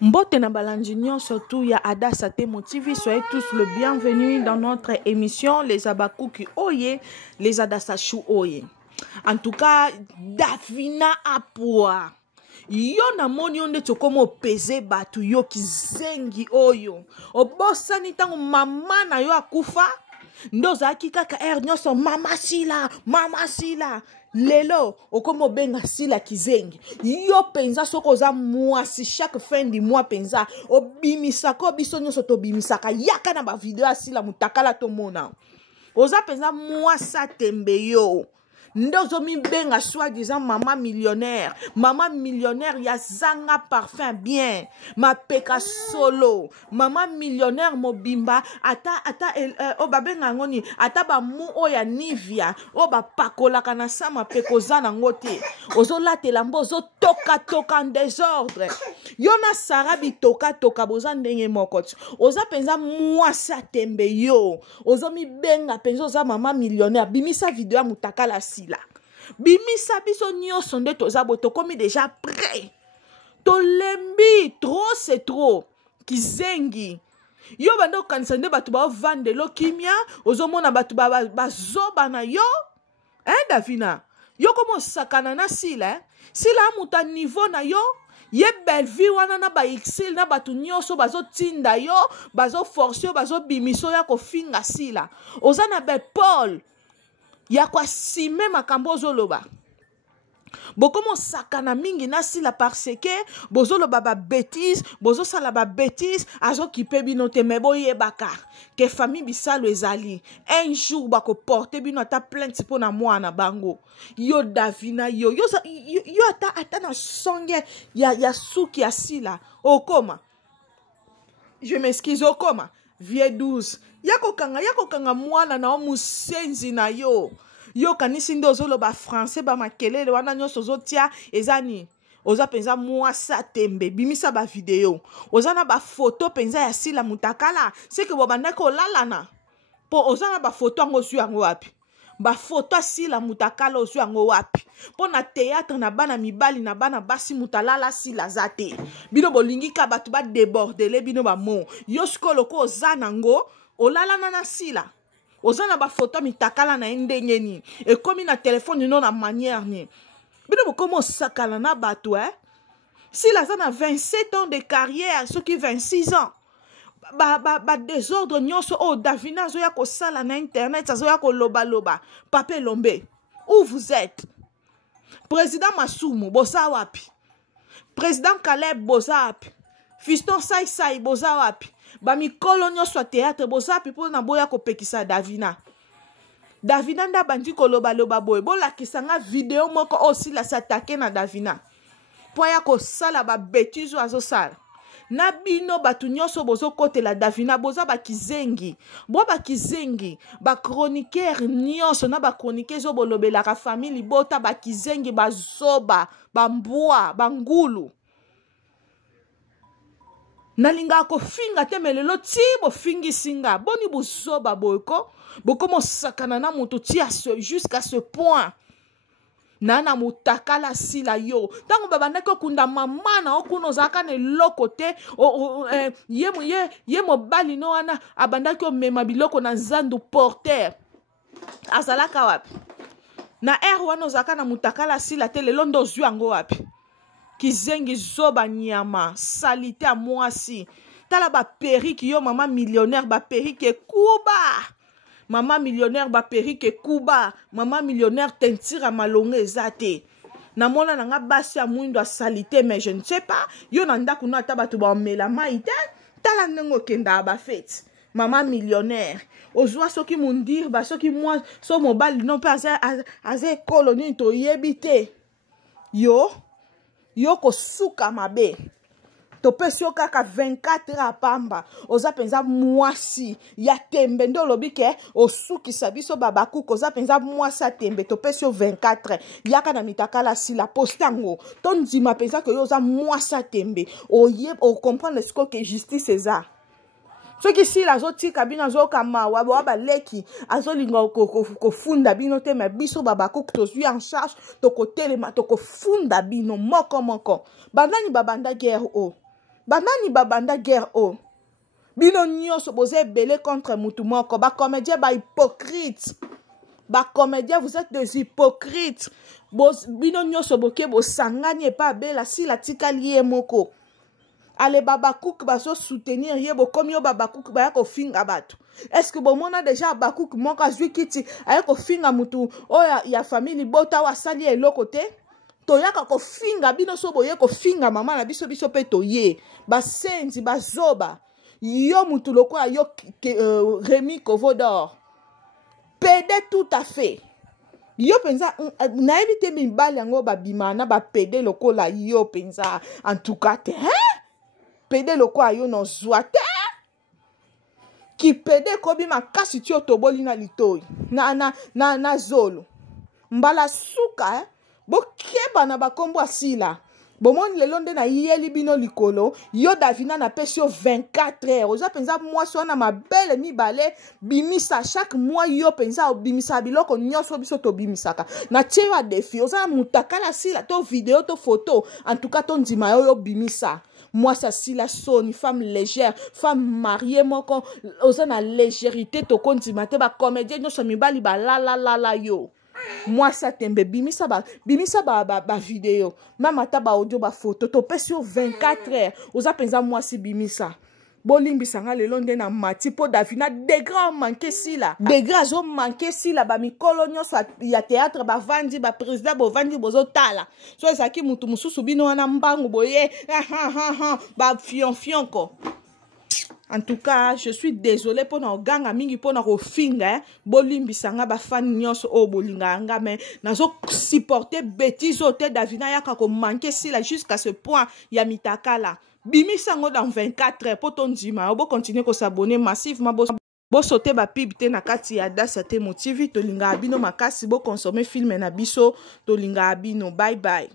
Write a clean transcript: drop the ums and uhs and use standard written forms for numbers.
Mbote na balanjignon surtout ya Adassa Temo TV, soyez tous le bienvenus dans notre émission les Abakuki Oye, les Adassa Chou Oye. En tout cas, Davina Apoa. Yo na moni onde tokomo peze batu yo kizengi oyo. Obosani tango mama na yo akufa. Ndoza kaka nyonso mama sila. Lelo okomo benga sila kizengi. Yo penza soko za mwasi chaque fin du mois penza. Obimisako biso nyonso to bimisaka. Yaka na ba video asila mutakala to mona. Oza penza mwasa tembe yo. Ndozo mi benga soi-disant maman millionnaire ya zanga parfum bien ma peka solo maman millionnaire mobimba ata obabenga ngoni ata ba mu oya Nivea oba pakola kana sama pekoza na ngote ozo latela mbozo toka en désordre yona sarabi toka boza ndenge mokoti oza penza mwasa tembe yo ozo mi benga penza oza maman millionnaire bimisa video mutakala sila bimisa biso nyonso nde toza bo tokomi déjà prêt tolembi trop c'est trop kizengi yo bando kanisa nde batu ba vande lo kimia ozomona batu bazoba na yo Davina yo komo sakana na sila sila amuta niveau na yo ye belle vie wana na ba XL na batu nyonso bazo tinda yo bazo forcer yo bazo bimiso ya kofinga sila oza na be Paul ya kwa sime makambo zoloba bokomo sakana mingi na sila parce que bozoloba ba bêtise bozo sala ba bêtise azo kipe bino te mebo yebaka ke famille bisalo ezali un jour bako porter bino ata plainte po na mwana bango yo Davina yo ata na songe ya suki ya sila okoma je m'excuse okoma vie 12 yako kanga mwana na musenzi na yo kanisi ndo zoloba français ba makelele wana nyonso zotia ezani oza penza mwasa tembe bimisa ba video oza na ba photo penza ya sila mutakala seke bobanda ko lalana po oza na ba photo ngo su yango wapi ba photo sila mutakala osu yango wapi po na théâtre na bana mibali na bana basi mutalala sila zate bino bolingi ka batu ba déborder bino ba mo yo skolo ko oza nango olala na sila oza na ba photo mitakala na ndenge ni e komi na téléphone no na manière ni bino bokomo sakala na batu sila za na 27 ans de carrière soki 26 ans ba désordre nyonso Davina zo ya ko sala na internet zo ya ko loba Pape Lombe où vous êtes président Masumu boza wapi président Caleb boza wapi fiston sai boza wapi ba mikolo nyonso théâtre boza wapi po na boya ko pekisa Davina nda bandi ko loba boye bola kisanga video moko osila s'attaquer na Davina po ya ko sala ba bêtise azo sala na bino batu nyonso bozo kote la Davina boza bakizengi ba chroniqueur nyonso na ba chroniqueur zo bolobela ka famille bota bakizengi bazoba bambwa bangulu nalinga ko finga temelelo ti bo fingi singa boni bozoba boyko bokomo sakana na moto ti jusqu'à ce point nana mutakala sila yo tango babanda ko kunda mama na okuno zaka ne lokote ye mobali no wana abanda ko mema biloko na zandu porter azalaka wapi na wana zaka na mutakala sila te lelo ndo zwango wapi kizengi zoba nyama salite a mwasi tala ba periki yo mama millionnaire ba periki kuba mama millionnaire ba perike kuba mama millionnaire tentira malonga ezate na mona nanga basi ya mwindo a salite mais je ne sais pas yo nanda kuna ata batu ba mela maite tala ndengo kenda ba fête mama millionnaire ozwa soki mundir ba soki moi so mobile non pas aze colonie to yebite yo ko suka mabe to pesio kaka 24 heures pamba oza penza mwasi ya tembe ndo lobike osuki sabiso babaku koza penza mwasi tembe to pesio 24 yaka na mitakala si la postango to ndima penza que yo oza mwasi tembe o comprendre ce que justice eza soki si la zotika bino azokama waba leki azolinga ko funda bino te me biso babaku tozwi en charge to ko telema to ko funda bino moko bandani babanda guerre banani babanda guerre o bino nyonso boze belé contre mutu moko ba comédien ba hypocrite ba comédien vous êtes des hypocrites bino nyonso boke bo sangani e pa bela si la tikali ye moko ale babakouk baso soutenir ye bo komi yo babakouk ba ko finga bato est-ce que bon mona déjà babakouk moko azwi kiti aye ko finga mutu o ya famille bota wa sali eloko te toyaka ko finga bino so boye ko finga mama na biso pe toye basenzi bazoba yo mutu lokola yo Rémi Kovodor pédé tout à fait yo penza na éviter mibali yango babimana ba pédé lokola yo penza en tout cas te pédé lokola yo no zwate ki pédé kobi makasi ti otoboli na litoi na zolo mbala suka bokeba na bakombo asila bomoni lelo nde na yeli bino likolo yo Davina na pesi yo 24 heures oza penza mwasi wana mabele mibale bimisa chaque mois yo penza bimisa biloko nyonso biso tobimisaka na tie yo défi oza mutakala sila to vidéo to photo en tout cas to ndima yo bimisa mwasi asila soni femme légère femme mariée moko oza na légérité to kondima te ba comédien nyonso mibali ba la yo moi ça tembe bimisa ba vidéo même ata ba audio ba photo to pesi yo 24 heures oza penza moi si bimisa bolimbisa nga lelo nde na mati po Davina degra manqué sila degra zo manqué sila ba mikolo nyonso ya théâtre ba vandi ba président bo vandi bozo tala so ezaki mutu mususu bino wana mbangu boye ba fion ko. En tout cas, je suis désolée pour nos ganga mingi pour nos finga bolimbisanga ba fan nyonso o bolinga nga mais nazo supporter bêtise au tête Davina yaka ko manquer si là jusqu'à ce point ya mitakala bimisango dans 24 heures pour ton dima bo continuer ko s'abonner massivement bo sauter ba pib te na kati ya Adassa Temo TV to linga abino makasi bo consommer film na biso to linga abino bye bye.